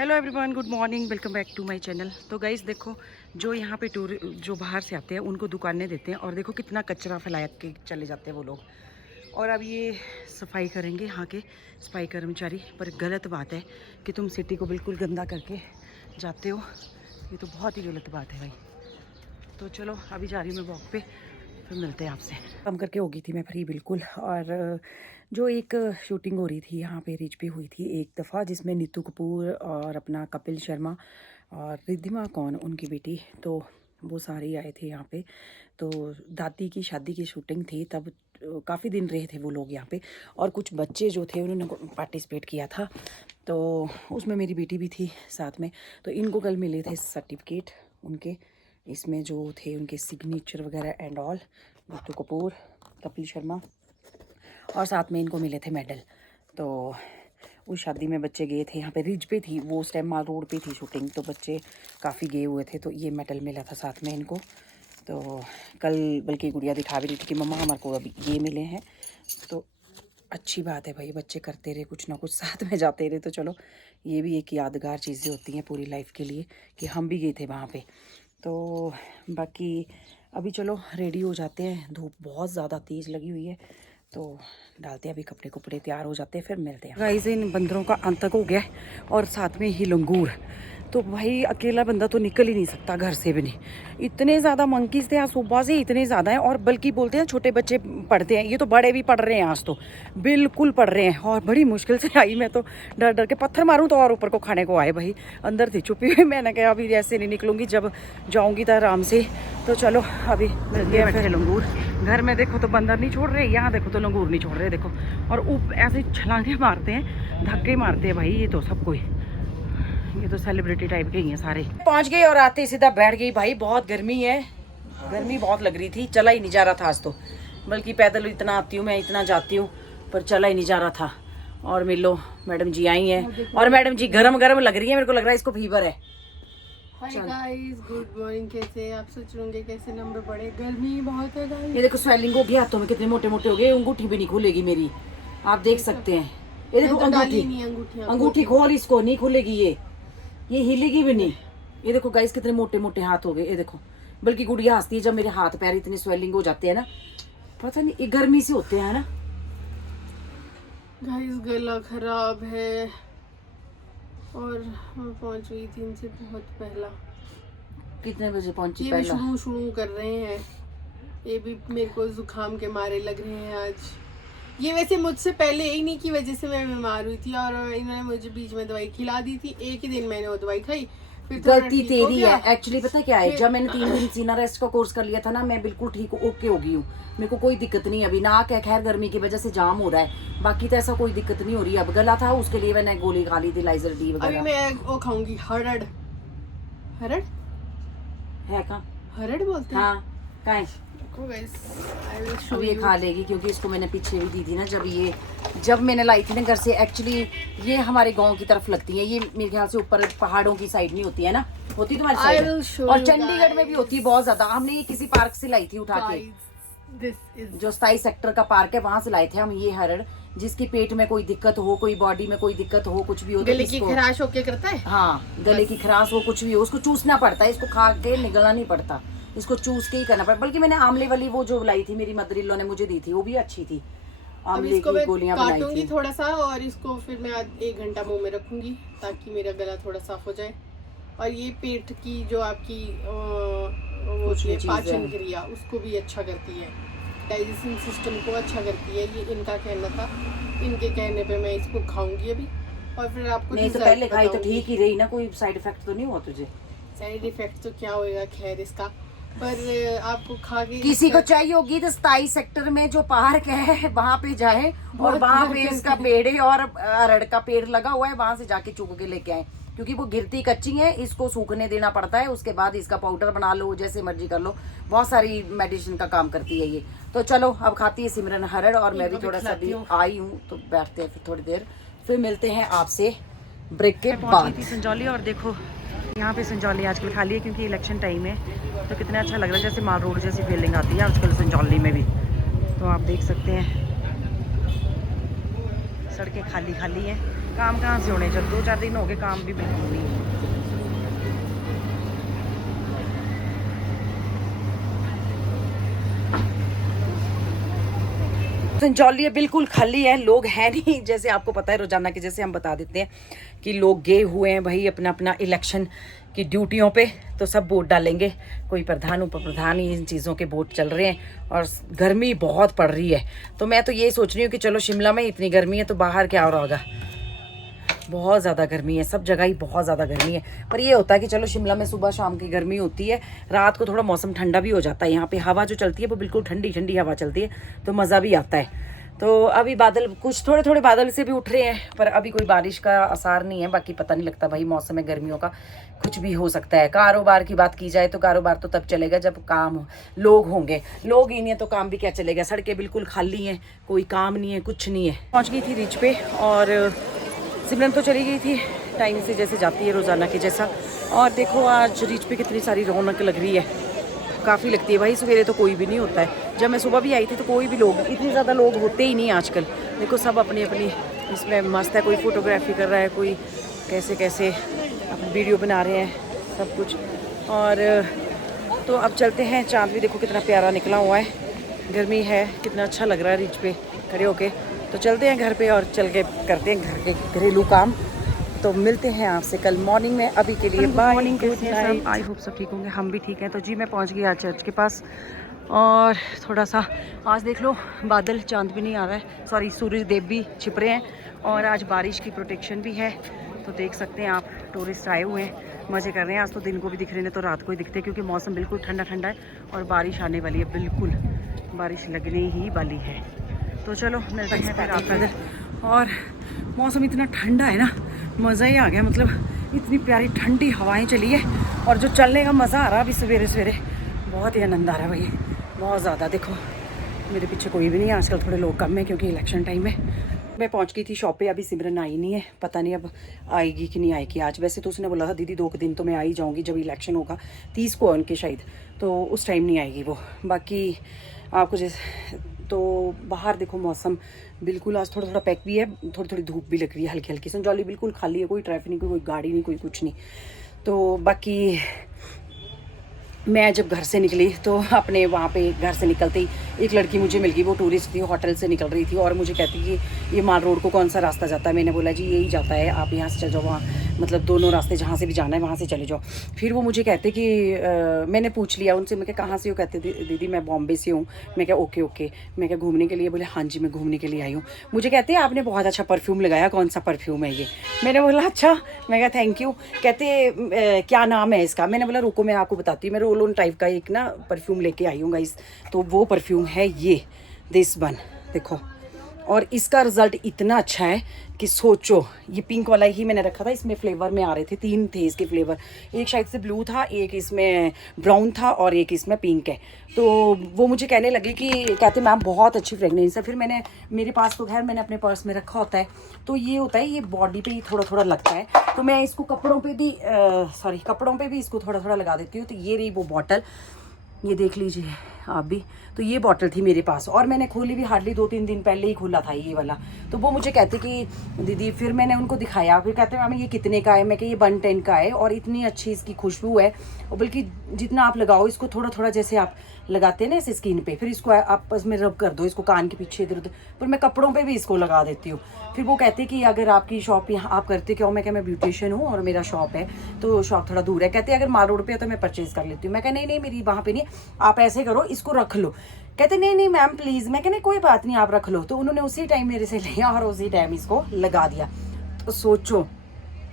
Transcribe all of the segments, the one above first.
Hello everyone, good morning, welcome back to my channel. तो guys देखो, जो यहाँ पे टूर जो बाहर से आते हैं उनको दुकानें देते हैं और देखो कितना कचरा फैला के चले जाते हैं वो लोग। और अब ये सफाई करेंगे यहाँ के सफाई कर्मचारी। पर गलत बात है कि तुम सिटी को बिल्कुल गंदा करके जाते हो, ये तो बहुत ही गलत बात है भाई। तो चलो अभी जा रही हूँ मैं वॉक पे, फिर मिलते हैं आपसे। काम करके होगी थी मैं फ्री बिल्कुल। और जो एक शूटिंग हो रही थी यहाँ पे रिच पे हुई थी एक दफ़ा, जिसमें नीतू कपूर और अपना कपिल शर्मा और रिद्धिमा कौन उनकी बेटी, तो वो सारे आए थे यहाँ पे। तो दादी की शादी की शूटिंग थी, तब काफ़ी दिन रहे थे वो लोग यहाँ पे। और कुछ बच्चे जो थे उन्होंने पार्टिसिपेट किया था, तो उसमें मेरी बेटी भी थी साथ में। तो इनको कल मिले थे सर्टिफिकेट उनके, इसमें जो थे उनके सिग्नेचर वगैरह एंड ऑल। नीतू कपूर, कपिल शर्मा, और साथ में इनको मिले थे मेडल। तो उस शादी में बच्चे गए थे, यहाँ पे रिज पे थी वो, उस टाइम माल रोड पे थी शूटिंग, तो बच्चे काफ़ी गए हुए थे, तो ये मेडल मिला था साथ में इनको। तो कल बल्कि गुड़िया दिखा भी रही थी कि मम्मा हमारे को अभी ये मिले हैं। तो अच्छी बात है भाई, बच्चे करते रहे कुछ ना कुछ, साथ में जाते रहे। तो चलो ये भी एक यादगार चीज़ें होती हैं पूरी लाइफ के लिए कि हम भी गए थे वहाँ पे। तो बाकी अभी चलो रेडी हो जाते हैं, धूप बहुत ज़्यादा तेज़ लगी हुई है, तो डालते हैं अभी कपड़े कुपड़े, तैयार हो जाते हैं, फिर मिलते हैं। गाइस इन बंदरों का अंत तक हो गया है, और साथ में ही लंगूर। तो भाई अकेला बंदा तो निकल ही नहीं सकता घर से भी नहीं, इतने ज़्यादा मंकीज थे आज सुबह से, इतने ज़्यादा हैं। और बल्कि बोलते हैं छोटे बच्चे पढ़ते हैं, ये तो बड़े भी पढ़ रहे हैं आज, तो बिल्कुल पढ़ रहे हैं। और बड़ी मुश्किल से आई मैं, तो डर डर के पत्थर मारूं तो और ऊपर को खाने को आए भाई। अंदर थी छुपी हुई, मैंने कहा अभी ऐसे नहीं निकलूंगी, जब जाऊंगी तो आराम से। तो चलो अभी मिलते हैं फिर। लंगूर घर में देखो तो बंदर नहीं छोड़ रहे, यहाँ देखो तो लंगूर नहीं छोड़ रहे, देखो। और ऐसे छलांगे मारते हैं, धक्के मारते हैं भाई, ये तो सब कोई, ये तो सेलिब्रिटी टाइप के ही हैं सारे। पहुंच गए और आते सीधा बैठ गई भाई। बहुत गर्मी है, गर्मी बहुत लग रही थी, चला ही नहीं जा रहा था आज तो। बल्कि पैदल इतना आती हूँ मैं, इतना जाती हूँ, पर चला ही नहीं जा रहा था। और मिलो मैडम जी आई हैं, और मैडम जी गरम गरम लग रही है, मेरे को लग रहा है इसको फीवर है। Hi guys, good morning. कैसे आप सोच रहे होंगे कैसे नंबर बढ़े, गर्मी बहुत है गाइस। ये देखो स्वेलिंग हो गया हाथों में, कितने मोटे मोटे हो गए, अंगूठी भी नहीं खुलेगी मेरी, आप देख सकते हैं। ये देखो अंगूठी, अंगूठी खोल, इसको नहीं खुलेगी, ये हिलेगी भी नहीं। ये देखो गाइस कितने मोटे मोटे हाथ हो गए, ये देखो। बल्कि गुड़िया हंसती है जब मेरे हाथ पैर इतनी स्वेलिंग हो जाते हैं ना, पता नहीं ये गर्मी से होते हैं ना। गाइस गला खराब है, और मैं पहुंच गई थी इनसे बहुत पहला। कितने बजे पहुंची? ये भी शुरू कर रहे हैं, ये भी मेरे को जुकाम के मारे लग रहे हैं आज। ये वैसे मुझसे पहले इन्हीं की वजह से मैं बीमार हुई थी, और इन्होंने मुझे बीच में दवाई खिला दी थी, एक ही दिन मैंने वो दवाई खाई, फिर गलती तेरी है एक्चुअली। पता क्या है, जब मैंने 3 दिन सीना रेस्ट का कोर्स कर लिया था ना, मैं बिल्कुल ठीक ओके हो गई हूँ, मेरे को कोई दिक्कत नहीं। अभी नाक है खैर गर्मी की वजह से जाम हो रहा है, बाकी तो ऐसा कोई दिक्कत नहीं हो रही। अब गला था, उसके लिए मैंने गोली खा ली थी, लाइजर डी वगैरह। अभी मैं वो खाऊंगी हरड़। हरड़ है का हरड़ बोलते हैं? हाँ काहे अब ये खा लेगी, क्योंकि इसको मैंने पीछे भी दी थी ना, जब मैंने लाई थी ना घर से। एक्चुअली ये हमारे गांव की तरफ लगती है, ये मेरे ख्याल से ऊपर पहाड़ों की साइड नहीं होती है ना, होती तुम्हारी साइड, और चंडीगढ़ में भी होती है बहुत ज्यादा। हमने ये किसी पार्क से लाई थी उठा के, जो 27 सेक्टर का पार्क है, वहां से लाए थे हम ये हरड़। जिसकी पेट में कोई दिक्कत हो, कोई बॉडी में कोई दिक्कत हो, कुछ भी हो, गले की खराश होके करता है। हाँ गले की खराश हो, कुछ भी हो, उसको चूसना पड़ता है, इसको खा के निगलना नहीं पड़ता, इसको चूस के ही करना पड़ता। बल्कि मैंने आंवले वाली वो जो लाई थी, मेरी मदर इन लॉ ने मुझे दी थी, वो भी अच्छी थी, आंवले की गोलियां बनाई थी। थोड़ा सा, और इसको फिर मैं 1 घंटा मुंह में रखूंगी ताकि मेरा गला थोड़ा साफ हो जाए। और ये पेट की जो आपकी पाचन क्रिया, उसको भी अच्छा करती है, डाइजेशन सिस्टम को अच्छा करती है, ये इनका कहना था। इनके कहने पे मैं इसको खाऊंगी अभी, और फिर आपको नहीं तो पहले खाई तो ठीक ही रही ना, कोई साइड इफेक्ट तो नहीं हुआ तुझे? साइड इफेक्ट तो क्या होएगा खैर इसका, पर आपको खा के किसी को चाहिए होगी तो 27 सेक्टर में जो पार्क है वहाँ पे जाए, और वहाँ पे इसका पेड़ है और अरड़ का पेड़ लगा हुआ है, वहां से जाके चुग के लेके आए, क्योंकि वो गिरती कच्ची है, इसको सूखने देना पड़ता है, उसके बाद इसका पाउडर बना लो, जैसे मर्जी कर लो, बहुत सारी मेडिसिन का काम करती है ये। तो चलो अब खाती है सिमरन हरड़, और मैं भी थोड़ा सा भी आई हूँ, तो बैठते हैं फिर थोड़ी देर, फिर मिलते हैं आपसे ब्रेक के बाद। संजौली, और देखो यहाँ पे संजौली आजकल खाली है क्योंकि इलेक्शन टाइम है, तो कितना अच्छा लग रहा है, जैसे माल रोड जैसी फीलिंग आती है आजकल संजौली में भी। तो आप देख सकते हैं सड़कें खाली खाली हैं, काम कहाँ से होने, जब 2-4 दिन हो गए काम भी बिल्कुल नहीं। संजौली बिल्कुल खाली है, लोग हैं नहीं। जैसे आपको पता है रोजाना के जैसे हम बता देते हैं कि लोग गए हुए हैं भाई अपना अपना इलेक्शन की ड्यूटियों पे, तो सब वोट डालेंगे, कोई प्रधान उप प्रधान इन चीज़ों के वोट चल रहे हैं और गर्मी बहुत पड़ रही है। तो मैं तो ये सोच रही हूँ कि चलो शिमला में इतनी गर्मी है तो बाहर क्या हो रहा होगा, बहुत ज़्यादा गर्मी है, सब जगह ही बहुत ज़्यादा गर्मी है। पर ये होता है कि चलो शिमला में सुबह शाम की गर्मी होती है, रात को थोड़ा मौसम ठंडा भी हो जाता है। यहाँ पे हवा जो चलती है वो बिल्कुल ठंडी ठंडी हवा चलती है, तो मज़ा भी आता है। तो अभी बादल कुछ थोड़े थोड़े बादल से भी उठ रहे हैं, पर अभी कोई बारिश का आसार नहीं है। बाकी पता नहीं लगता भाई, मौसम है गर्मियों का, कुछ भी हो सकता है। कारोबार की बात की जाए तो कारोबार तो तब चलेगा जब काम हो, लोग होंगे। लोग ही नहीं है तो काम भी क्या चलेगा। सड़कें बिल्कुल खाली हैं, कोई काम नहीं है, कुछ नहीं है। पहुँच गई थी रिच पे और सिमरन तो चली गई थी टाइम से, जैसे जाती है रोज़ाना के जैसा। और देखो आज रिच पे कितनी सारी रौनक लग रही है, काफ़ी लगती है भाई। सवेरे तो कोई भी नहीं होता है, जब मैं सुबह भी आई थी तो कोई भी लोग, इतने ज़्यादा लोग होते ही नहीं आजकल। देखो सब अपनी अपनी इसमें मस्त है, कोई फोटोग्राफी कर रहा है, कोई कैसे कैसे अपनी वीडियो बना रहे हैं, सब कुछ। और तो अब चलते हैं, चाँद भी देखो कितना प्यारा निकला हुआ है, गर्मी है, कितना अच्छा लग रहा है रिच पे खड़े होके। तो चलते हैं घर पे और चल के करते हैं घर के घरेलू काम। तो मिलते हैं आपसे कल मॉर्निंग में, अभी के लिए bye, good night. I hope सब ठीक होंगे, हम भी ठीक हैं। तो जी मैं पहुंच गई आज चर्च के पास, और थोड़ा सा आज देख लो बादल, चांद भी नहीं आ रहा है, सॉरी सूरज देव भी छिप रहे हैं, और आज बारिश की प्रोटेक्शन भी है। तो देख सकते हैं आप, टूरिस्ट आए हुए हैं, मज़े कर रहे हैं। आज तो दिन को भी दिख रहे हैं तो रात को ही दिखते हैं, क्योंकि मौसम बिल्कुल ठंडा ठंडा है और बारिश आने वाली है, बिल्कुल बारिश लगने ही वाली है। तो चलो मिलते हैं फिर आप। और मौसम इतना ठंडा है ना, मज़ा ही आ गया। मतलब इतनी प्यारी ठंडी हवाएं चली है, और जो चलने का मज़ा आ रहा है अभी सवेरे सवेरे, बहुत ही आनंद आ रहा है भाई, बहुत ज़्यादा। देखो मेरे पीछे कोई भी नहीं है आजकल, थोड़े लोग कम हैं क्योंकि इलेक्शन टाइम है। मैं पहुंच गई थी शॉप पे, अभी सिमरन आई नहीं है, पता नहीं अब आएगी कि नहीं आएगी आज। वैसे तो उसने बोला था दीदी 2 दिन तो मैं आ ही जाऊँगी, जब इलेक्शन होगा 30 को उनके शायद, तो उस टाइम नहीं आएगी वो। बाकी आपको जैसे तो बाहर देखो मौसम बिल्कुल आज थोड़ा थोड़ा पैक भी है, थोड़ी थोड़ी धूप भी लग रही है हल्की हल्की। संजौली बिल्कुल खाली है, कोई ट्रैफिक नहीं, कोई गाड़ी नहीं, कोई कुछ नहीं। तो बाकी मैं जब घर से निकली तो अपने वहाँ पे घर से निकलते ही एक लड़की मुझे मिल गई, वो टूरिस्ट थी, होटल से निकल रही थी, और मुझे कहती कि ये माल रोड को कौन सा रास्ता जाता है। मैंने बोला जी यही जाता है, आप यहाँ से चल जाओ, वहाँ मतलब दोनों रास्ते जहाँ से भी जाना है वहाँ से चले जाओ। फिर वो मुझे कहते कि मैंने पूछ लिया उनसे, मैं क्या कहाँ से हो, कहते दीदी मैं बॉम्बे से हूँ। मैं क्या ओके ओके, मैं क्या घूमने के लिए, बोले हाँ जी मैं घूमने के लिए आई हूँ। मुझे कहते हैं आपने बहुत अच्छा परफ्यूम लगाया, कौन सा परफ्यूम है ये। मैंने बोला अच्छा, मैं क्या थैंक यू। कहते क्या नाम है इसका। मैंने बोला रुको मैं आपको बताती हूँ, मैं रोल ऑन टाइप का एक ना परफ्यूम लेके आई हूँ गाइस। तो वो परफ्यूम है ये दिस वन, देखो, और इसका रिजल्ट इतना अच्छा है कि सोचो। ये पिंक वाला ही मैंने रखा था, इसमें फ्लेवर में आ रहे थे, 3 थे इसके फ्लेवर, एक शायद से ब्लू था, एक इसमें ब्राउन था, और एक इसमें पिंक है। तो वो मुझे कहने लगे कि कहते मैम बहुत अच्छी फ्रेगनेंस है। फिर मैंने, मेरे पास तो खैर मैंने अपने पर्स में रखा होता है, तो ये होता है ये बॉडी पे ही थोड़ा थोड़ा लगता है, तो मैं इसको कपड़ों पे भी कपड़ों पे भी इसको थोड़ा थोड़ा लगा देती हूँ। तो ये रही वो बॉटल, ये देख लीजिए आप भी। तो ये बॉटल थी मेरे पास, और मैंने खोली भी हार्डली 2-3 दिन पहले ही खोला था ये वाला। तो वो मुझे कहते कि दीदी, फिर मैंने उनको दिखाया, फिर कहते हैं मैम ये कितने का है। मैं कि ये 110 का है, और इतनी अच्छी इसकी खुशबू है, और बल्कि जितना आप लगाओ इसको, थोड़ा थोड़ा जैसे आप लगाते हैं ना ऐसे स्किन पे, फिर इसको आपस में रब कर दो, इसको कान के पीछे इधर उधर, पर मैं कपड़ों पे भी इसको लगा देती हूँ। फिर वो कहते कि अगर आपकी शॉप यहाँ, आप करते क्या हो। मैं क्या मैं ब्यूटिशियन हूँ और मेरा शॉप है, तो शॉप थोड़ा दूर है। कहते अगर माल रोड पे है तो मैं परचेज कर लेती हूँ। मैं कहा नहीं मेरी वहाँ पे नहीं, आप ऐसे करो इसको रख लो। कहते नहीं मैम प्लीज़। मैं कहने कोई बात नहीं आप रख लो। तो उन्होंने उसी टाइम मेरे से लिया और उसी टाइम इसको लगा दिया। तो सोचो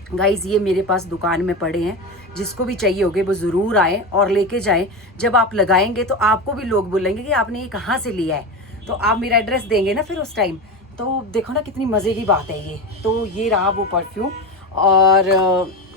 गाइज, ये मेरे पास दुकान में पड़े हैं, जिसको भी चाहिए होगे वो ज़रूर आए और लेके जाएं। जब आप लगाएंगे तो आपको भी लोग बोलेंगे कि आपने ये कहाँ से लिया है, तो आप मेरा एड्रेस देंगे ना फिर उस टाइम। तो देखो ना कितनी मज़े की बात है ये। तो ये रहा वो परफ्यूम, और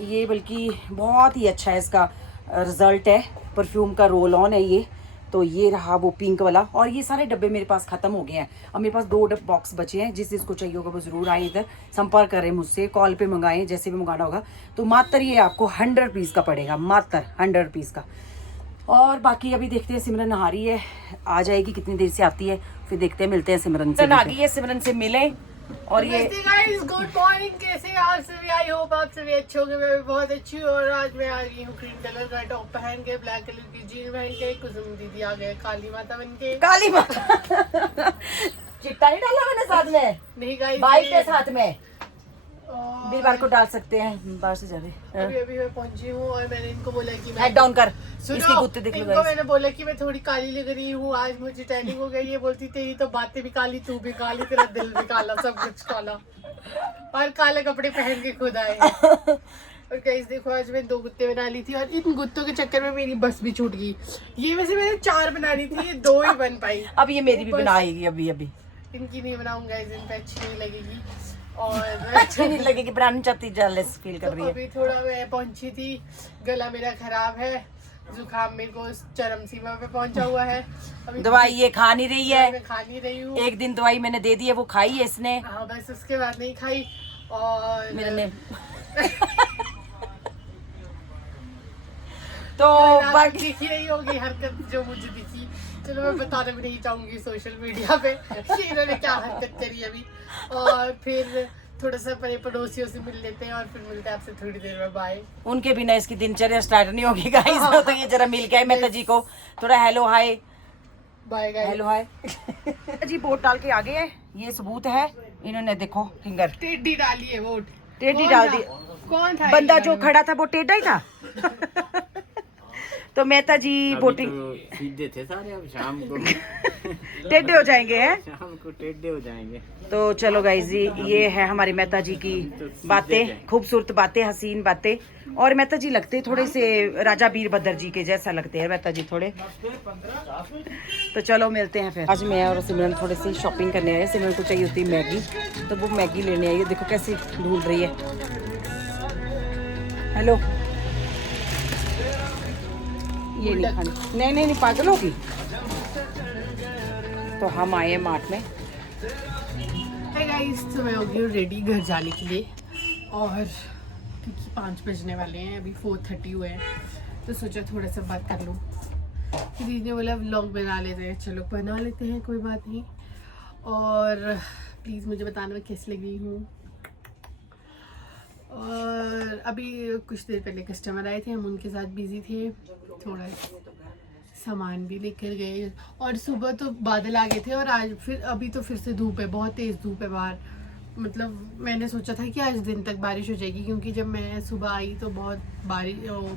ये बल्कि बहुत ही अच्छा है, इसका रिज़ल्ट है, परफ्यूम का रोल ऑन है ये। तो ये रहा वो पिंक वाला, और ये सारे डब्बे मेरे पास ख़त्म हो गए हैं। अब मेरे पास 2 बॉक्स बचे हैं, जिसको चाहिए होगा वो ज़रूर आए इधर, संपर्क करें मुझसे, कॉल पे मंगाएं, जैसे भी मंगाना होगा। तो मात्र ये आपको 100 रुपीज़ का पड़ेगा, मात्र 100 रुपीज़ का। और बाकी अभी देखते हैं, सिमरन नहा रही है, आ जाएगी, कितनी देर से आती है फिर देखते हैं, मिलते हैं सिमरन से। आ गई है, सिमरन से मिले और ये गाइस गुड मॉर्निंग, कैसे हैं आप सभी? आई होप आप सभी अच्छे होंगे। मैं भी बहुत अच्छी हूँ और आज मैं आ गई हूँ क्रीम कलर का टॉप पहन के, ब्लैक कलर की जीन पहन के। कुसुम दीदी आ गए काली माता बन के। काली माता चिट्टा नहीं डाला मैंने साथ में, नहीं गाइस, वाइट है साथ में, बीरवार को डाल सकते हैं बाहर से ज्यादा। अभी मैं पहुंची हूँ और मैंने इनको बोला कि मैं हेड डाउन कर, सुनो, इसके कुत्ते देख लो इनको गाइस। मैंने बोला कि मैं थोड़ी काली लग रही हूँ, आज मुझे टैनिंग हो गई। ये बोलती तेरी तो बातें भी काली, तू भी काली, तेरा दिल भी काला, सब कुछ काला। और काले कपड़े पहन के खुद आए हैं। और गाइस देखो, आज मैं 2 गुत्ते बना ली थी और इन गुत्तों के चक्कर में मेरी बस भी छूट गई। ये वैसे मैंने 4 बना ली थी, ये 2 ही बन पाई। अब ये मेरी भी बनाएगी अभी अभी। इनकी नहीं बनाऊंगा, इन पे अच्छी नहीं लगेगी। और अच्छी नहीं लगेगी, बनानी चाहती, जेलस फील कर रही है। अभी थोड़ा मैं पहुंची थी, गला मेरा खराब है, जुकाम मेरे को चरम सीमा पे पहुंचा हुआ है। अभी दवाई ये खा नहीं रही है, मैं खा नहीं रही हूँ। एक दिन दवाई मैंने दे दी है, वो खाई है इसने। हाँ, बस उसके बाद नहीं खाई। और मेरे ने तो बाकी बाकी दिखी रही होगी हरकत जो मुझे दिखी। चलो मैं बताना भी नहीं चाहूंगी सोशल मीडिया पे कि इन्होंने क्या हरकत करी अभी। और फिर थोड़ा सा परे पड़ोसियों से मिल लेते हैं और फिर मिलते हैं आपसे थोड़ी देर में। बाय। उनके बिना इसकी दिनचर्या स्टार्ट नहीं होगी गाइस। तो ये जरा मिल के आए मेहता जी को, थोड़ा hello hi, bye guys. Hello hi जी। वोट डाल के आ गए हैं, ये सबूत है। इन्होंने देखो फिंगर टेढ़ी डाली है वोट, टेढ़ी डाल दी। कौन था बंदा ये जो वाला? खड़ा था वो टेढ़ा ही था। तो मेहता जी वोटिंग तो सीधे थे सारे, अब शाम को टेढ़े हो जाएंगे हैं। शाम को टेढ़े हो जाएंगे। तो चलो गाइस जी, ये है हमारी मेहता जी की बातें, खूबसूरत बातें, हसीन बातें। और मेहता जी लगते थोड़े से राजा वीरभद्र जी के जैसा लगते हैं मेहता जी थोड़े। तो चलो मिलते हैं फिर। आज मैं और सिमरन थोड़ी सी शॉपिंग करने आए। सिमरन को चाहिए होती मैगी, तो वो मैगी लेने आई है। देखो कैसी ढूंढ रही है। हेलो, ये नहीं खानी, नहीं पागल होगी। तो हम आए हैं मार्ट में। Hey guys, तो मैं हो गई हूँ रेडी घर जाने के लिए। और क्योंकि 5 बजने वाले हैं, अभी 4:30 हुए हैं, तो सोचा थोड़ा सा बात कर लूँ। दीदी ने बोला व्लॉग बना लेते हैं, चलो बना लेते हैं, कोई बात नहीं। और प्लीज़ मुझे बताना मैं कैसी लग रही हूँ। और अभी कुछ देर पहले कस्टमर आए थे, हम उनके साथ बिजी थे, थोड़ा सामान भी लेकर गए। और सुबह तो बादल आ गए थे और आज फिर अभी तो फिर से धूप है, बहुत तेज़ धूप है बाहर। मतलब मैंने सोचा था कि आज दिन तक बारिश हो जाएगी, क्योंकि जब मैं सुबह आई तो बहुत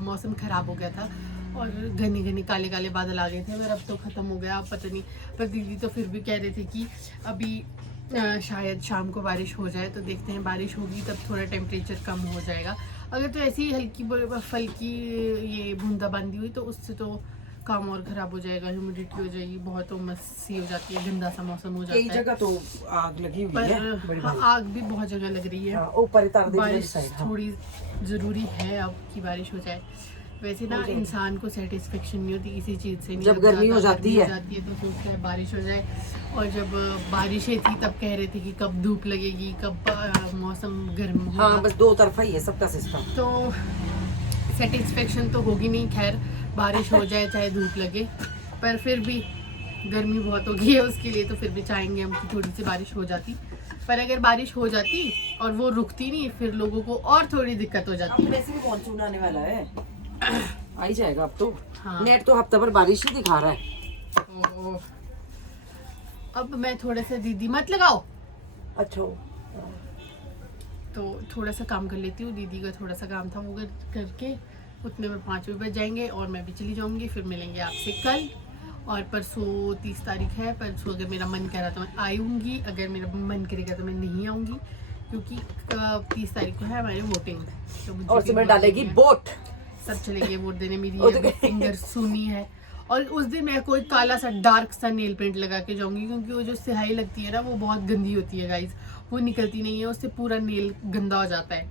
मौसम ख़राब हो गया था और घने घने काले काले बादल आ गए थे। पर अब तो ख़त्म हो गया, अब पता नहीं। पर दीदी तो फिर भी कह रहे थे कि अभी शायद शाम को बारिश हो जाए, तो देखते हैं बारिश होगी तब थोड़ा टेम्परेचर कम हो जाएगा। अगर तो ऐसी हल्की फल्की ये बूंदाबांदी हुई तो उससे तो काम और ख़राब हो जाएगा, ह्यूमिडिटी हो जाएगी, बहुत उमस सी हो जाती है, गंदा सा मौसम हो जाता है। जगह तो आग लगी हुई है, पर हाँ, आग भी बहुत जगह लग रही है। ऊपर बारिश थोड़ी ज़रूरी है अब कि बारिश हो जाए। वैसे ना इंसान को सेटिस्फेक्शन नहीं होती किसी चीज़ से, नहीं जब गर्मी हो जाती है तो सोचता है बारिश हो जाए। और जब बारिशें थी तब कह रहे थे कि कब धूप लगेगी, कब मौसम गर्म होगा। हाँ, बस 2 तरफा ही है सबका सिस्टम। तो सेटिस्फेक्शन तो होगी नहीं, खैर बारिश हो जाए चाहे धूप लगे। पर फिर भी गर्मी बहुत हो गई है उसके लिए, तो फिर भी चाहेंगे हम कि थोड़ी सी बारिश हो जाती। पर अगर बारिश हो जाती और वो रुकती नहीं, फिर लोगों को और थोड़ी दिक्कत हो जाती। वैसे भी मानसून आने वाला है, आ ही जाएगा अब तो। हाँ। नेट तो हफ्ता भर बारिश ही दिखा रहा है। अब मैं थोड़ा सा, दीदी मत लगाओ, अच्छा, तो थोड़ा सा काम कर लेती हूँ। दीदी का थोड़ा सा काम था वो करके उतने में 5 बज जाएंगे और मैं भी चली जाऊँगी। फिर मिलेंगे आपसे कल। और परसों 30 तारीख है, परसों अगर मेरा मन करा तो मैं आऊँगी, अगर मेरा मन करेगा तो मैं नहीं आऊँगी, क्योंकि 30 तारीख को है हमारी वोटिंग। तो मुझे और सिमरन डालेगी वोट, सब चलेंगे वोट देने। मेरी फिंगर सुनी है। और उस दिन मैं कोई काला सा डार्क सा नेल पेंट लगा के जाऊंगी, क्योंकि वो जो स्याही लगती है ना वो बहुत गंदी होती है गाइस, वो निकलती नहीं है, उससे पूरा नेल गंदा हो जाता है,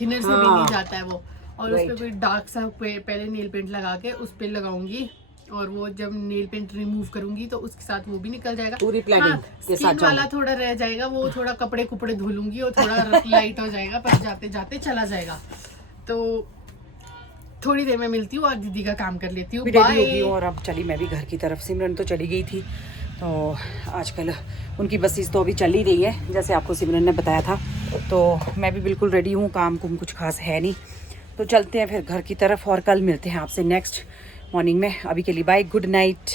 थिनर से भी नहीं जाता है वो। और उस पर कोई डार्क सा पहले नेल पेंट लगा के उस पर लगाऊंगी, और वो जब नेल पेंट रिमूव करूंगी तो उसके साथ वो भी निकल जाएगा। पूरी प्लानिंग के साथ वाला थोड़ा रह जाएगा, वो थोड़ा कपड़े कुपड़े धुलूंगी और थोड़ा लाइट हो जाएगा, पर जाते जाते चला जाएगा। तो थोड़ी देर में मिलती हूँ और दीदी का काम कर लेती हूँ। रेडी होगी और अब चली मैं भी घर की तरफ। सिमरन तो चली गई थी तो आजकल उनकी बसेस तो अभी चल ही रही है जैसे आपको सिमरन ने बताया था। तो मैं भी बिल्कुल रेडी हूँ, काम कुम कुछ खास है नहीं, तो चलते हैं फिर घर की तरफ और कल मिलते हैं आपसे नेक्स्ट मॉर्निंग में। अभी के लिए बाय, गुड नाइट।